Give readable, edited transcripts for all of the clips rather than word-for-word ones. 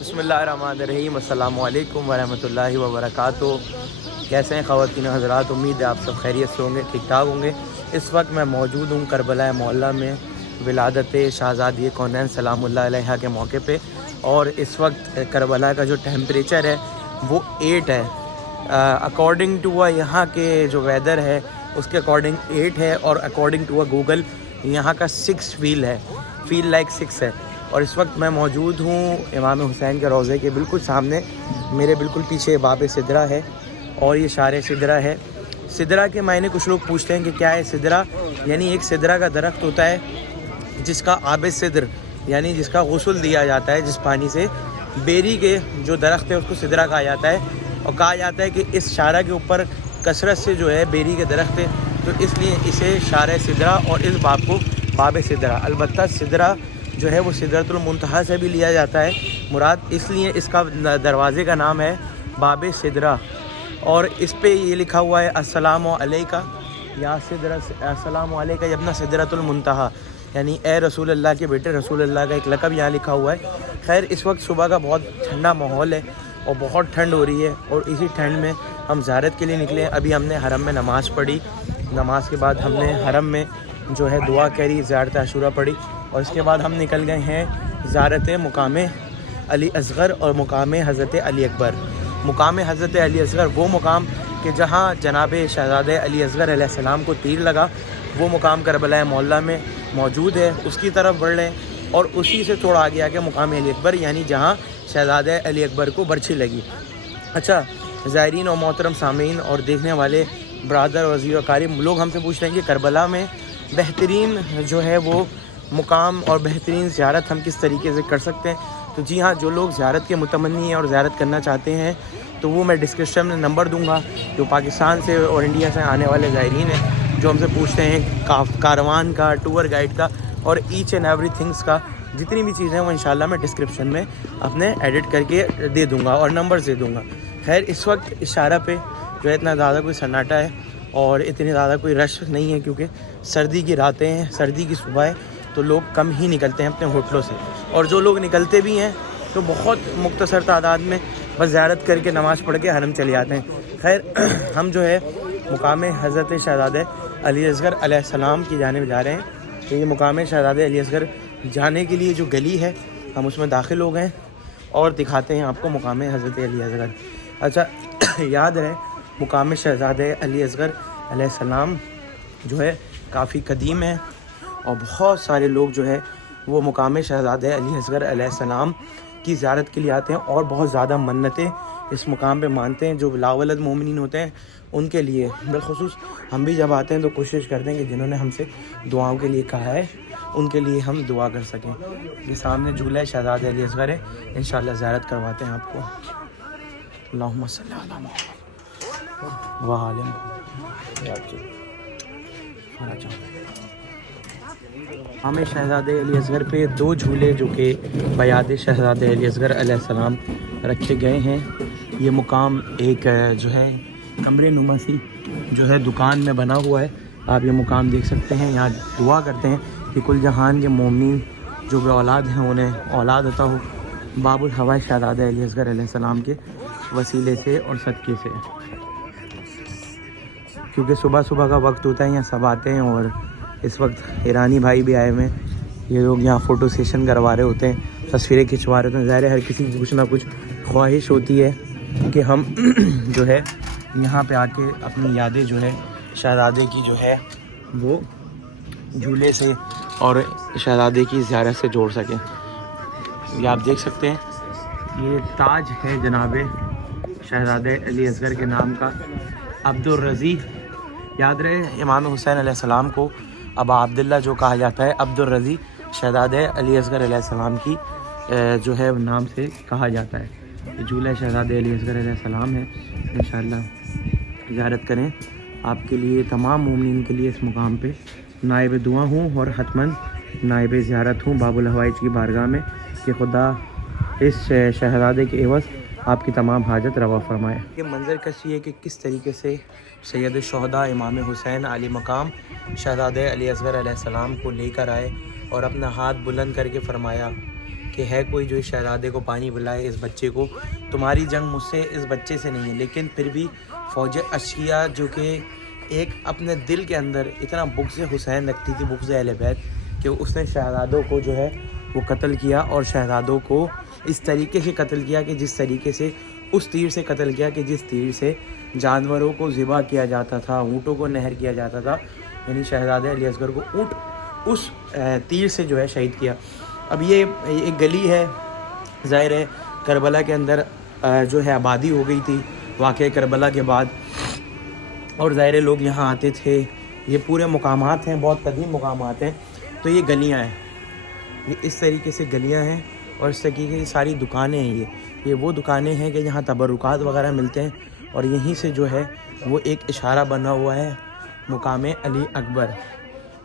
بسم اللہ الرحمن الرحیم، السلام علیکم ورحمۃ اللہ وبرکاتہ۔ کیسے ہیں خواتین و حضرات؟ امید ہے آپ سب خیریت سے ہوں گے، ٹھیک ٹھاک ہوں گے۔ اس وقت میں موجود ہوں کربلا معلیٰ میں ولادت شہزادی کونین سلام اللہ علیہ کے موقع پہ، اور اس وقت کربلا کا جو ٹیمپریچر ہے وہ 8 ہے۔ اکارڈنگ ٹو یہاں کے جو ویدر ہے اس کے اکارڈنگ 8 ہے، اور اکارڈنگ ٹو گوگل یہاں کا 6 فیل لائک 6 ہے۔ اور اس وقت میں موجود ہوں امام حسین کے روضے کے بالکل سامنے، میرے بالکل پیچھے باب سدرہ ہے، اور یہ شار سدرہ ہے۔ سدرہ کے معنی کچھ لوگ پوچھتے ہیں کہ کیا ہے سدرہ؟ یعنی ایک سدرہ کا درخت ہوتا ہے جس کا آب صدر یعنی جس کا غسل دیا جاتا ہے، جس پانی سے بیری کے جو درخت ہے اس کو سدرہ کہا جاتا ہے، اور کہا جاتا ہے کہ اس شارہ کے اوپر کثرت سے جو ہے بیری کے درخت ہے، تو اس لیے اسے شارہ سدرہ اور اس باب کو باب سدرہ۔ البتہ سدرہ جو ہے وہ سدرۃ المنتہا سے بھی لیا جاتا ہے مراد، اس لیے اس کا دروازے کا نام ہے باب سدرہ، اور اس پہ یہ لکھا ہوا ہے السلام علیکہ یا سدرہ، السلام علیکہ یبن سدرۃ المنتہا، یعنی اے رسول اللہ کے بیٹے، رسول اللہ کا ایک لقب یہاں لکھا ہوا ہے۔ خیر اس وقت صبح کا بہت ٹھنڈا ماحول ہے اور بہت ٹھنڈ ہو رہی ہے، اور اسی ٹھنڈ میں ہم زیارت کے لیے نکلے۔ ابھی ہم نے حرم میں نماز پڑھی، نماز کے بعد ہم نے حرم میں جو ہے دعا کری، زیارت عاشورہ پڑھی، اور اس کے بعد ہم نکل گئے ہیں زیارت مقام علی اصغر اور مقام حضرت علی اکبر۔ مقام حضرت علی اصغر وہ مقام کہ جہاں جناب شہزادہ علی اصغر علیہ السلام کو تیر لگا، وہ مقام کربلا معلیٰ میں موجود ہے، اس کی طرف بڑھ رہے ہیں، اور اسی سے تھوڑا آگے آ کے مقام علی اکبر، یعنی جہاں شہزادہ علی اکبر کو برچھی لگی۔ اچھا زائرین اور محترم سامعین اور دیکھنے والے برادر وزیر اقارب، لوگ ہم سے پوچھتے ہیں کہ کربلا میں بہترین جو ہے وہ مقام اور بہترین زیارت ہم کس طریقے سے کر سکتے ہیں؟ تو جی ہاں، جو لوگ زیارت کے متمنی ہیں اور زیارت کرنا چاہتے ہیں تو وہ میں ڈسکرپشن میں نمبر دوں گا، جو پاکستان سے اور انڈیا سے آنے والے زائرین ہیں جو ہم سے پوچھتے ہیں کاروان کا، ٹور گائیڈ کا، اور ایچ اینڈ ایوری تھنگس کا، جتنی بھی چیزیں وہ انشاءاللہ میں ڈسکرپشن میں اپنے ایڈٹ کر کے دے دوں گا اور نمبر دے دوں گا۔ خیر اس وقت اشارہ پہ جو ہے اتنا زیادہ کوئی سناٹا ہے اور اتنی زیادہ کوئی رش نہیں ہے، کیونکہ سردی کی راتیں ہیں، سردی کی صبح ہے، تو لوگ کم ہی نکلتے ہیں اپنے ہوٹلوں سے، اور جو لوگ نکلتے بھی ہیں تو بہت مختصر تعداد میں بس زیارت کر کے نماز پڑھ کے حرم چلے جاتے ہیں۔ خیر ہم جو ہے مقام حضرت شہزادہ علی اصغر علیہ السلام کی جانب جا رہے ہیں، کہ یہ مقام شہزادہ علی اصغر جانے کے لیے جو گلی ہے ہم اس میں داخل ہو گئے، اور دکھاتے ہیں آپ کو مقام حضرت علی اصغر۔ اچھا یاد رہے مقام شہزادہ علی اصغر علیہ السلام جو ہے کافی قدیم ہے، اور بہت سارے لوگ جو ہے وہ مقام شہزادہ علی اصغر علیہ السلام کی زیارت کے لیے آتے ہیں، اور بہت زیادہ منتیں اس مقام پہ مانتے ہیں، جو لاولد مومنین ہوتے ہیں ان کے لیے بالخصوص۔ ہم بھی جب آتے ہیں تو کوشش کرتے ہیں کہ جنہوں نے ہم سے دعاؤں کے لیے کہا ہے ان کے لیے ہم دعا کر سکیں۔ یہ سامنے جھولا شہزادہ علی اصغر ہے، انشاءاللہ زیارت کرواتے ہیں آپ کو۔ اللہم صلی علی محمد وآل محمد۔ ہمیں شہزادہ علی اصغر پہ 2 جھولے جو کہ بیاد شہزادہ علی اصغر علیہ السلام رکھے گئے ہیں۔ یہ مقام ایک جو ہے کمرے نما سی جو ہے دکان میں بنا ہوا ہے، آپ یہ مقام دیکھ سکتے ہیں۔ یہاں دعا کرتے ہیں کہ کل جہان کے مومنین جو بے اولاد ہیں انہیں اولاد عطا ہو، باب الہوا شہزادہ علی اصغر علیہ السلام کے وسیلے سے اور صدقے سے، کیونکہ صبح صبح کا وقت ہوتا ہے، یہاں سب آتے ہیں، اور اس وقت ایرانی بھائی بھی آئے ہوئے ہیں، یہ لوگ یہاں فوٹو سیشن کروا رہے ہوتے ہیں، تصویریں کھنچوا رہے ہوتے ہیں۔ ظاہر ہے ہر کسی کی کچھ نہ کچھ خواہش ہوتی ہے کہ ہم جو ہے یہاں پہ آ کے اپنی یادیں جو ہے شہزادے کی جو ہے وہ جھولے سے اور شہزادے کی زیارت سے جوڑ سکیں۔ یہ آپ دیکھ سکتے ہیں، یہ تاج ہے جناب شہزادہ علی اصغر کے نام کا، عبدالرضی۔ یاد رہے امام حسین علیہ السلام کو ابا عبداللہ جو کہا جاتا ہے، عبدالرضی شہزادہ علی اصغر علیہ السلام کی جو ہے نام سے کہا جاتا ہے۔ یہ جھولا شہزادہ علی اصغر علیہ السلام ہے، انشاءاللہ زیارت کریں۔ آپ کے لیے تمام مومنین کے لیے اس مقام پہ نائب دعا ہوں اور حتماً نائب زیارت ہوں باب الحوائج کی بارگاہ میں، کہ خدا اس شہزادے کے عوض آپ کی تمام حاجت روا فرمائے۔ یہ منظر کشی ہے کہ کس طریقے سے سید الشہداء امام حسین علی مقام شہزادہ علی اصغر علیہ السلام کو لے کر آئے، اور اپنا ہاتھ بلند کر کے فرمایا کہ ہے کوئی جو اس شہزادے کو پانی پلائے، اس بچے کو. تمہاری جنگ مجھ سے، اس بچے سے نہیں ہے، لیکن پھر بھی فوج اشقیاء جو کہ ایک اپنے دل کے اندر اتنا بغض حسین رکھتی تھی، بغض اہل بیت، کہ اس نے شہزادوں کو جو ہے وہ قتل کیا، اور شہزادوں کو اس طریقے سے قتل کیا کہ جس طریقے سے اس تیر سے قتل کیا کہ جس تیر سے جانوروں کو ذبح کیا جاتا تھا، اونٹوں کو نہر کیا جاتا تھا. یعنی شہزادہ علی اصغر کو اونٹ اس تیر سے جو ہے شہید کیا. اب یہ ایک گلی ہے، ظاہر ہے کربلا کے اندر جو ہے آبادی ہو گئی تھی واقعہ کربلا کے بعد، اور ظاہر لوگ یہاں آتے تھے. یہ پورے مقامات ہیں، بہت قدیم مقامات ہیں. تو یہ گلیاں ہیں، یہ اس طریقے سے گلیاں ہیں، اور اس طریقے کی ساری دکانیں ہیں. یہ وہ دکانیں ہیں کہ جہاں تبرکات وغیرہ ملتے ہیں، اور یہیں سے جو ہے وہ ایک اشارہ بنا ہوا ہے مقام علی اکبر.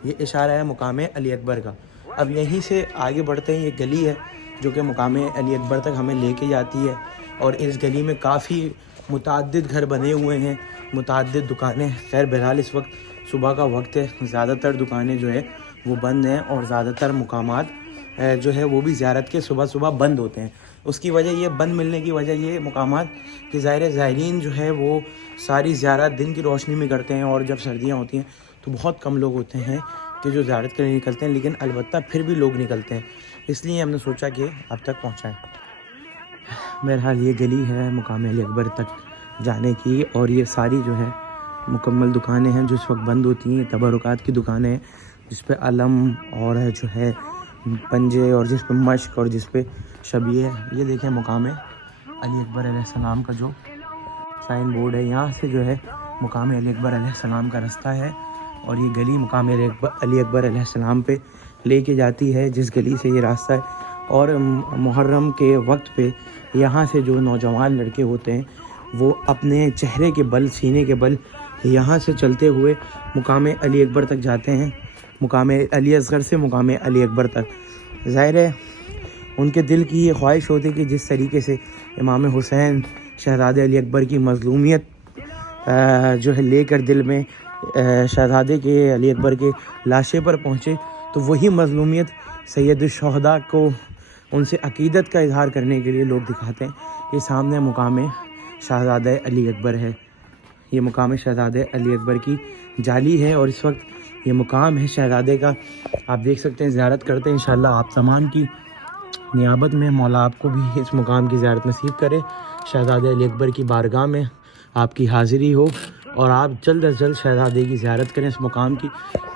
یہ اشارہ ہے مقام علی اکبر کا. اب یہیں سے آگے بڑھتے ہیں. یہ گلی ہے جو کہ مقام علی اکبر تک ہمیں لے کے جاتی ہے، اور اس گلی میں کافی متعدد گھر بنے ہوئے ہیں، متعدد دکانیں. خیر بہرحال اس وقت صبح کا وقت ہے، زیادہ تر دکانیں جو ہے وہ بند ہیں، اور زیادہ تر مقامات جو ہے وہ بھی زیارت کے صبح صبح بند ہوتے ہیں. اس کی وجہ یہ بند ملنے کی وجہ یہ مقامات کہ زائرین جو ہے وہ ساری زیارت دن کی روشنی میں کرتے ہیں، اور جب سردیاں ہوتی ہیں تو بہت کم لوگ ہوتے ہیں کہ جو زیارت کرنے نکلتے ہیں، لیکن البتہ پھر بھی لوگ نکلتے ہیں. اس لیے ہم نے سوچا کہ اب تک پہنچائیں. بہرحال یہ گلی ہے مقام علی اکبر تک جانے کی، اور یہ ساری جو ہے مکمل دکانیں ہیں جو اس وقت بند ہوتی ہیں. تبرکات کی دکانیں ہیں جس پہ علم اور جو ہے پنجے، اور جس پہ مشق، اور جس پہ شبیہ. یہ دیکھیں مقام علی اکبر علیہ السلام کا جو سائن بورڈ ہے، یہاں سے جو ہے مقام علی اکبر علیہ السلام کا رستہ ہے، اور یہ گلی مقام علی اکبر علیہ السلام پہ لے کے جاتی ہے، جس گلی سے یہ راستہ ہے. اور محرم کے وقت پہ یہاں سے جو نوجوان لڑکے ہوتے ہیں وہ اپنے چہرے کے بل، سینے کے بل یہاں سے چلتے ہوئے مقام علی اکبر تک جاتے ہیں، مقام علی اصغر سے مقام علی اکبر تک. ظاہر ہے ان کے دل کی یہ خواہش ہوتی ہے کہ جس طریقے سے امام حسین شہزادے علی اکبر کی مظلومیت جو ہے لے کر دل میں شہزادے کے علی اکبر کے لاشے پر پہنچے، تو وہی مظلومیت سید الشہداء کو ان سے عقیدت کا اظہار کرنے کے لیے لوگ دکھاتے ہیں. یہ سامنے مقام شہزادہ علی اکبر ہے، یہ مقام شہزادہ علی اکبر کی جالی ہے، اور اس وقت یہ مقام ہے شہزادے کا. آپ دیکھ سکتے ہیں، زیارت کرتے ہیں. انشاءاللہ آپ تمام کی نیابت میں مولا آپ کو بھی اس مقام کی زیارت نصیب کرے. شہزادہ علی اکبر کی بارگاہ میں آپ کی حاضری ہو، اور آپ جلد از جلد شہزادے کی زیارت کریں اس مقام کی.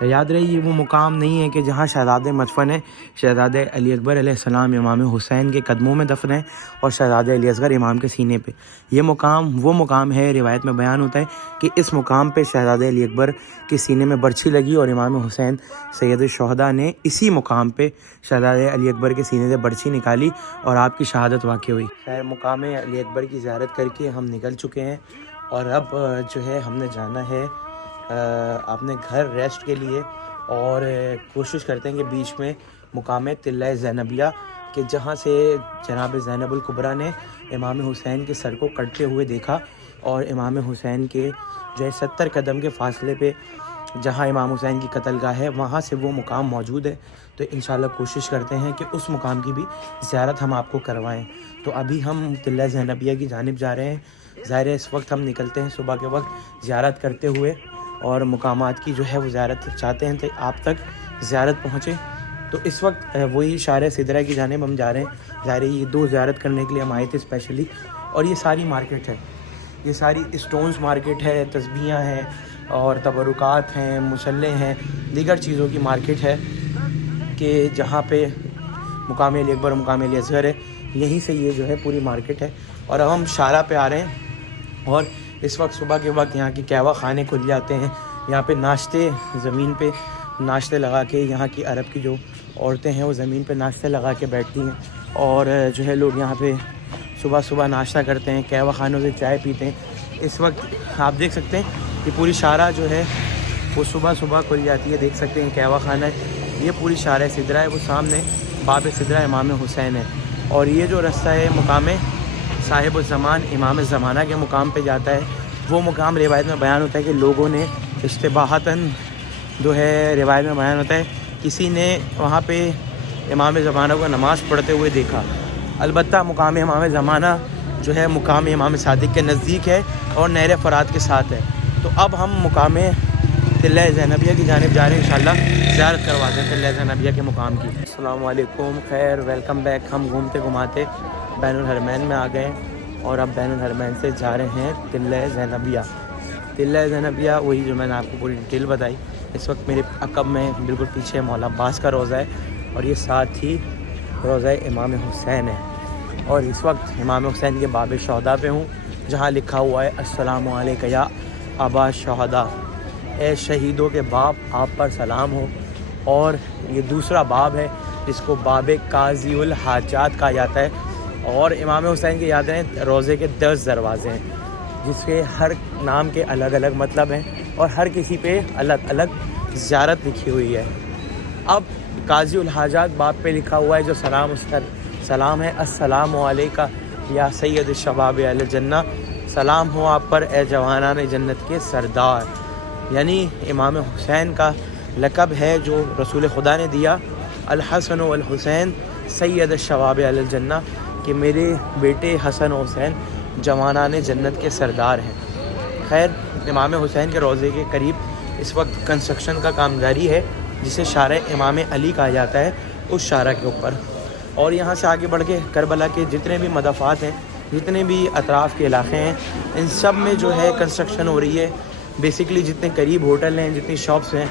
یاد رہے یہ وہ مقام نہیں ہے کہ جہاں شہزادے مدفن ہیں. شہزادہ علی اکبر علیہ السلام امام حسین کے قدموں میں دفن ہیں، اور شہزادہ علی اصغر امام کے سینے پہ. یہ مقام وہ مقام ہے، روایت میں بیان ہوتا ہے کہ اس مقام پہ شہزادہ علی اکبر کے سینے میں برچھی لگی، اور امام حسین سید الشہداء نے اسی مقام پہ شہزادہ علی اکبر کے سینے سے برچھی نکالی، اور آپ کی شہادت واقع ہوئی. خیر مقام علی اکبر کی زیارت کر کے ہم نکل چکے ہیں، اور اب جو ہے ہم نے جانا ہے اپنے گھر ریسٹ کے لیے. اور کوشش کرتے ہیں کہ بیچ میں مقام تلہ زینبیہ کہ جہاں سے جناب زینب الکبریٰ نے امام حسین کے سر کو کٹتے ہوئے دیکھا، اور امام حسین کے جو ہے 70 قدم کے فاصلے پہ جہاں امام حسین کی قتل گاہ ہے وہاں سے وہ مقام موجود ہے. تو انشاءاللہ کوشش کرتے ہیں کہ اس مقام کی بھی زیارت ہم آپ کو کروائیں. تو ابھی ہم تلہ زینبیہ کی جانب جا رہے ہیں. ظاہر ہے اس وقت ہم نکلتے ہیں صبح کے وقت زیارت کرتے ہوئے، اور مقامات کی جو ہے وہ زیارت چاہتے ہیں کہ آپ تک زیارت پہنچے. تو اس وقت وہی شارع سدرہ کی جانب ہم جا رہے ہیں. ظاہر ہے یہ 2 زیارت کرنے کے لیے ہم آئے تھے اسپیشلی. اور یہ ساری مارکیٹ ہے، یہ ساری اسٹونز مارکیٹ ہے، تسبیحاں ہیں، اور تبرکات ہیں، مسلح ہیں، دیگر چیزوں کی مارکیٹ ہے کہ جہاں پہ مقام علی اکبر اور مقام علی اصغر ہے. یہیں سے یہ جو ہے پوری مارکیٹ ہے. اور اب ہم شارع پہ آ رہے ہیں، اور اس وقت صبح کے وقت یہاں کے قہوہ خانے کھل جاتے ہیں. یہاں پہ ناشتے، زمین پہ ناشتے لگا کے، یہاں کی عرب کی جو عورتیں ہیں وہ زمین پہ ناشتے لگا کے بیٹھتی ہیں، اور جو ہے لوگ یہاں پہ صبح صبح ناشتہ کرتے ہیں، قہوہ خانوں سے چائے پیتے ہیں. اس وقت آپ دیکھ سکتے ہیں کہ پوری شارع جو ہے وہ صبح صبح کھل جاتی ہے. دیکھ سکتے ہیں قہوہ خانہ ہے، یہ پوری شارع سدرہ ہے، وہ سامنے باب سدرہ امام حسین ہے. اور یہ جو رستہ ہے مقام صاحب الزمان امام زمانہ کے مقام پہ جاتا ہے. وہ مقام روایت میں بیان ہوتا ہے کہ لوگوں نے اشتباہتاً جو ہے روایت میں بیان ہوتا ہے کسی نے وہاں پہ امام زمانہ کو نماز پڑھتے ہوئے دیکھا۔ البتہ مقام امام زمانہ جو ہے مقام امام صادق کے نزدیک ہے اور نہر فرات کے ساتھ ہے۔ تو اب ہم مقام تلہ زینبیہ کی جانب جا رہے ہیں، انشاءاللہ زیارت کرواتے ہیں تلہ زینبیہ کے مقام کی۔ السلام علیکم، خیر، ویلکم بیک۔ ہم گھومتے گھماتے بین الحرمین میں آ گئے اور اب بین الحرمین سے جا رہے ہیں تلہ زینبیہ۔ تلہ زینبیہ وہی جو میں نے آپ کو پوری ڈیٹیل بتائی۔ اس وقت میرے عقب میں بالکل پیچھے مولا عباس کا روضہ ہے اور یہ ساتھ ہی روضہ امام حسین ہے، اور اس وقت امام حسین کے باب شہداء پہ ہوں، جہاں لکھا ہوا ہے السلام علیکم یا ابا شہداء، اے شہیدوں کے باپ آپ پر سلام ہو۔ اور یہ دوسرا باب ہے جس کو باب قاضی الحاجات کہا جاتا ہے، اور امام حسین کی یاد ہیں روضے کے 10 دروازے ہیں، جس کے ہر نام کے الگ الگ مطلب ہیں اور ہر کسی پہ الگ الگ زیارت لکھی ہوئی ہے۔ اب قاضی الحاجات باب پہ لکھا ہوا ہے جو سلام، اس کا سلام ہے السلام علیکہ یا سید الشباب اہل الجنہ، سلام ہو آپ پر اے جوانان جنت کے سردار۔ یعنی امام حسین کا لقب ہے جو رسول خدا نے دیا، الحسن والحسین سید الشباب اہل الجنہ، کہ میرے بیٹے حسن و حسین جوانان جنت کے سردار ہیں۔ خیر، امام حسین کے روضے کے قریب اس وقت کنسٹرکشن کا کام جاری ہے، جسے شارع امام علی کہا جاتا ہے، اس شارع کے اوپر۔ اور یہاں سے آگے بڑھ کے کربلا کے جتنے بھی مضافات ہیں، جتنے بھی اطراف کے علاقے ہیں، ان سب میں جو ہے کنسٹرکشن ہو رہی ہے۔ بیسیکلی جتنے قریب ہوٹل ہیں، جتنی شاپس ہیں،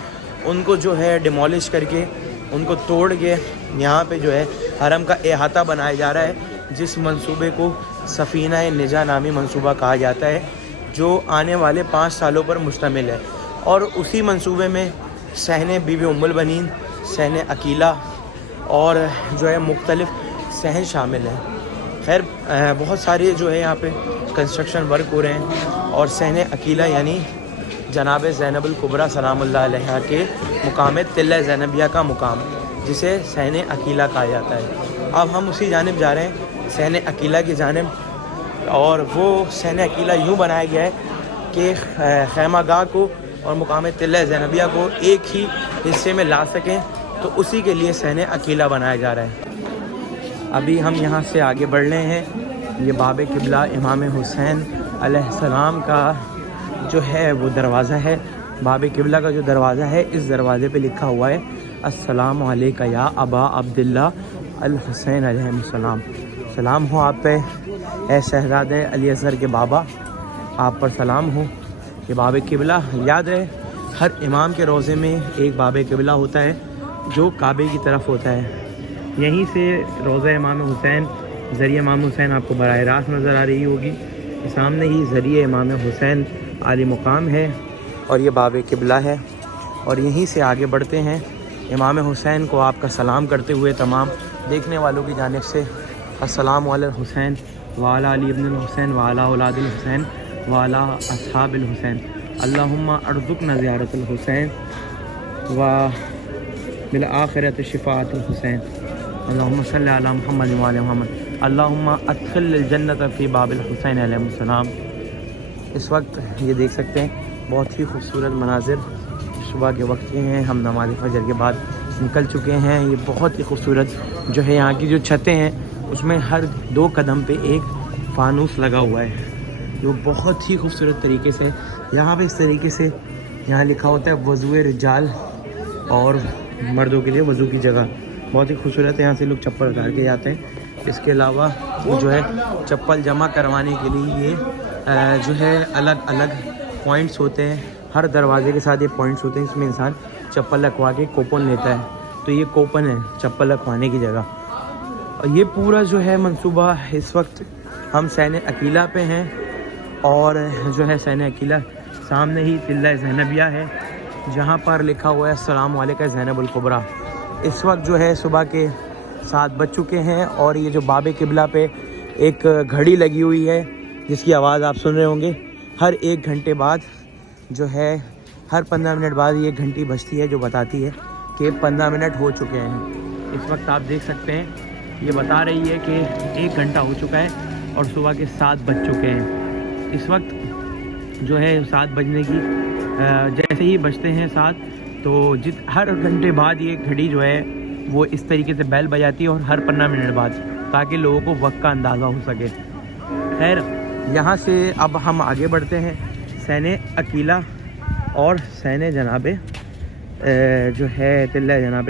ان کو جو ہے ڈیمالش کر کے، ان کو توڑ کے یہاں پہ جو ہے حرم کا احاطہ بنایا جا رہا ہے، جس منصوبے کو سفینہ نجا نامی منصوبہ کہا جاتا ہے، جو آنے والے 5 سالوں پر مشتمل ہے۔ اور اسی منصوبے میں صحن بی بی ام البنین، صحن عقیلہ اور جو ہے مختلف صحن شامل ہیں۔ خیر، بہت سارے جو ہے یہاں پہ کنسٹرکشن ورک ہو رہے ہیں، اور صحن عقیلہ یعنی جناب زینب الکبریٰ سلام اللہ علیہا کے مقام تلہ زینبیہ کا مقام، جسے صحن عقیلہ کہا جاتا ہے۔ اب ہم اسی جانب جا رہے ہیں، صحن عقیلہ کی جانب، اور وہ صحن عقیلہ یوں بنایا گیا ہے کہ خیمہ گاہ کو اور مقام تلہ زینبیہ کو ایک ہی حصے میں لا سکیں، تو اسی کے لیے صحن عقیلہ بنایا جا رہا ہے۔ ابھی ہم یہاں سے آگے بڑھ رہے ہیں، یہ باب قبلہ امام حسین علیہ السلام کا جو ہے وہ دروازہ ہے۔ باب قبلہ کا جو دروازہ ہے، اس دروازے پہ لکھا ہوا ہے السلام علیکہ یا ابا عبداللہ الحسین علیہ السلام، سلام ہو آپ پہ اے شہزادے علی اصغر کے بابا، آپ پر سلام ہو۔ یہ باب قبلہ، یاد ہے ہر امام کے روضے میں ایک باب قبلہ ہوتا ہے جو کعبے کی طرف ہوتا ہے۔ یہیں سے روضہ امام حسین، ذریعہ امام حسین آپ کو براہ راست نظر آ رہی ہوگی، سامنے ہی ذریعہ امام حسین عالی مقام ہے، اور یہ باب قبلہ ہے۔ اور یہیں سے آگے بڑھتے ہیں، امام حسین کو آپ کا سلام کرتے ہوئے تمام دیکھنے والوں کی جانب سے السلام علی الحسین وعلی علی ابن الحسین وعلی اولاد الحسین وعلی اصحاب الحسین، اللہم ارزقنا زیارت الحسین و بالآخرت شفاعت الحسین، اللہم صلی علی محمد وعلی محمد، اللہم ادخل الجنت فی باب الحسین علیہ السلام۔ اس وقت یہ دیکھ سکتے ہیں بہت ہی خوبصورت مناظر صبح کے وقت کے ہیں، ہم نماز فجر کے بعد نکل چکے ہیں۔ یہ بہت ہی خوبصورت جو ہے یہاں کی جو چھتیں ہیں، اس میں ہر 2 قدم پہ ایک فانوس لگا ہوا ہے، جو بہت ہی خوبصورت طریقے سے یہاں پہ اس طریقے سے یہاں لکھا ہوتا ہے وضو رجال، اور مردوں کے لیے وضو کی جگہ بہت ہی خوبصورت ہے۔ یہاں سے لوگ چپل اتار کے جاتے ہیں۔ اس کے علاوہ جو ہے چپل جمع کروانے کے لیے یہ جو ہے الگ الگ پوائنٹس ہوتے ہیں، ہر دروازے کے ساتھ یہ پوائنٹس ہوتے ہیں، اس میں انسان چپل رکھوا کے کوپن لیتا ہے، تو یہ کوپن ہے چپل رکھوانے کی جگہ۔ اور یہ پورا جو ہے منصوبہ، اس وقت ہم صحن عقیلہ پہ ہیں، اور جو ہے صحن عقیلہ سامنے ہی تلہ زینبیہ ہے، جہاں پر لکھا ہوا ہے السلام علیکم زینب الکبریٰ۔ اس وقت جو ہے صبح کے 7 بج چکے ہیں، اور یہ جو باب قبلہ پہ ایک گھڑی لگی ہوئی ہے جس کی آواز آپ سن رہے ہوں گے، ہر 1 گھنٹے بعد جو ہے ہر 15 منٹ بعد یہ گھنٹی بجتی ہے، جو بتاتی ہے کہ 15 منٹ ہو چکے ہیں۔ اس وقت آپ دیکھ سکتے ہیں یہ بتا رہی ہے کہ 1 گھنٹہ ہو چکا ہے اور صبح کے 7 بج چکے ہیں۔ اس وقت جو ہے 7 بجنے کی جیسے ہی بجتے ہیں 7، تو ہر گھنٹے بعد یہ گھڑی جو ہے وہ اس طریقے سے بیل بجاتی ہے اور ہر 15 منٹ بعد، تاکہ لوگوں کو وقت کا اندازہ ہو سکے۔ خیر، یہاں سے اب ہم آگے بڑھتے ہیں سین عقیلہ اور سین جناب جو ہے تلہ جناب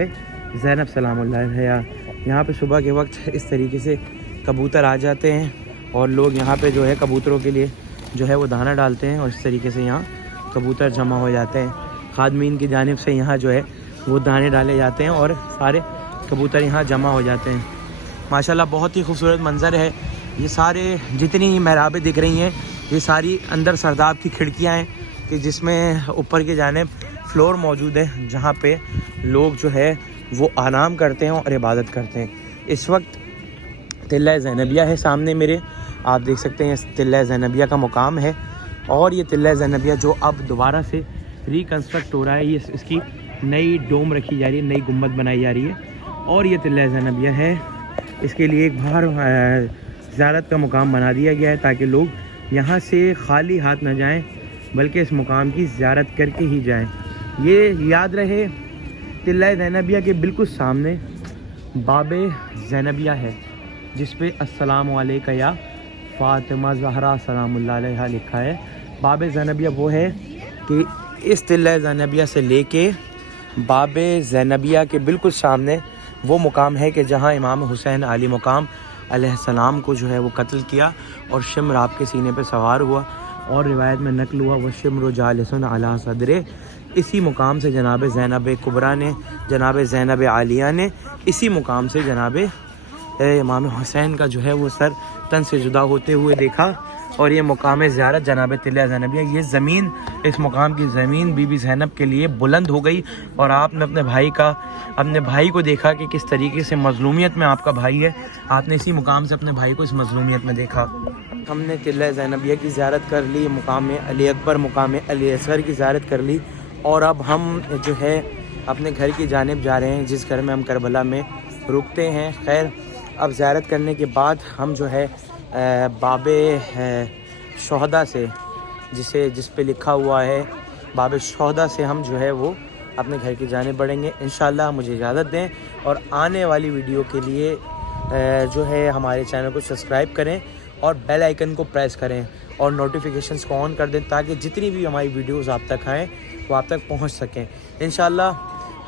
زینب سلام اللہ علیہا۔ یہاں پہ صبح کے وقت اس طریقے سے کبوتر آ جاتے ہیں اور لوگ یہاں پہ جو ہے کبوتروں کے لیے جو ہے وہ دانہ ڈالتے ہیں، اور اس طریقے سے یہاں کبوتر جمع ہو جاتے ہیں۔ خادمین کی جانب سے یہاں جو ہے وہ دانے ڈالے جاتے ہیں اور سارے کبوتر یہاں جمع ہو جاتے ہیں۔ ماشاءاللہ بہت ہی خوبصورت منظر ہے۔ یہ سارے جتنی محرابیں دکھ رہی ہیں یہ ساری اندر سرداب کی کھڑکیاں ہیں کہ جس میں اوپر کی جانب فلور موجود ہے جہاں پہ لوگ جو ہے وہ آرام کرتے ہیں اور عبادت کرتے ہیں۔ اس وقت تلہ زینبیہ ہے سامنے میرے، آپ دیکھ سکتے ہیں تلہ زینبیہ کا مقام ہے، اور یہ تلہ زینبیہ جو اب دوبارہ سے ریکنسٹرکٹ ہو رہا ہے، یہ اس کی نئی ڈوم رکھی جا رہی ہے، نئی گنبد بنائی جا رہی ہے، اور یہ تلہ زینبیہ ہے۔ اس کے لیے ایک باہر زیارت کا مقام بنا دیا گیا ہے تاکہ لوگ یہاں سے خالی ہاتھ نہ جائیں بلکہ اس مقام کی زیارت کر کے ہی جائیں۔ یہ یاد رہے تلہ زینبیہ کے بالکل سامنے باب زینبیہ ہے جس پہ السلام علیکہ یا فاطمہ زہرا سلام اللہ علیہا لکھا ہے۔ باب زینبیہ وہ ہے کہ اس تلہ زینبیہ سے لے کے باب زینبیہ کے بالکل سامنے وہ مقام ہے کہ جہاں امام حسین علی مقام علیہ السلام کو جو ہے وہ قتل کیا اور شمر آپ کے سینے پہ سوار ہوا، اور روایت میں نقل ہوا وہ شمر جالس علی صدرے۔ اسی مقام سے جناب زینب کبریٰ نے، جناب زینب عالیہ نے اسی مقام سے جناب امام حسین کا جو ہے وہ سر تن سے جدا ہوتے ہوئے دیکھا، اور یہ مقام زیارت جناب تلہ زینبیہ، یہ زمین، اس مقام کی زمین بی بی زینب کے لیے بلند ہو گئی، اور آپ نے اپنے بھائی کو دیکھا کہ کس طریقے سے مظلومیت میں آپ کا بھائی ہے، آپ نے اسی مقام سے اپنے بھائی کو اس مظلومیت میں دیکھا۔ ہم نے تلہ زینبیہ کی زیارت کر لی، مقام علی اکبر، مقام علی اصغر کی زیارت کر لی، اور اب ہم جو ہے اپنے گھر کی جانب جا رہے ہیں جس گھر میں ہم کربلا میں رکتے ہیں۔ خیر، اب زیارت کرنے کے بعد ہم جو ہے باب شہداء سے، جس پہ لکھا ہوا ہے باب شہداء سے ہم جو ہے وہ اپنے گھر کی جانب بڑھیں گے انشاءاللہ۔ مجھے اجازت دیں، اور آنے والی ویڈیو کے لیے جو ہے ہمارے چینل کو سبسکرائب کریں اور بیل آئیکن کو پریس کریں اور نوٹیفیکیشنز کو آن کر دیں تاکہ جتنی بھی ہماری ویڈیوز آپ تک آئیں وہ آپ تک پہنچ سکیں انشاءاللہ۔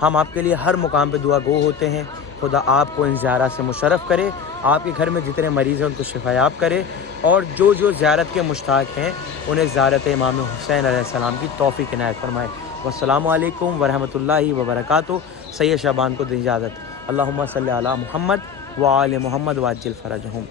ہم آپ کے لیے ہر مقام پہ دعا گو ہوتے ہیں۔ خدا آپ کو ان زیارت سے مشرف کرے، آپ کے گھر میں جتنے مریض ہیں ان کو شفایاب کرے، اور جو زیارت کے مشتاق ہیں انہیں زیارت امام حسین علیہ السلام کی توفیق عنایت فرمائے۔ والسلام علیکم ورحمۃ اللہ وبرکاتہ۔ سید شعبان کو دی اجازت۔ اللہم صلی علی محمد وآل محمد وعجل فرجہم۔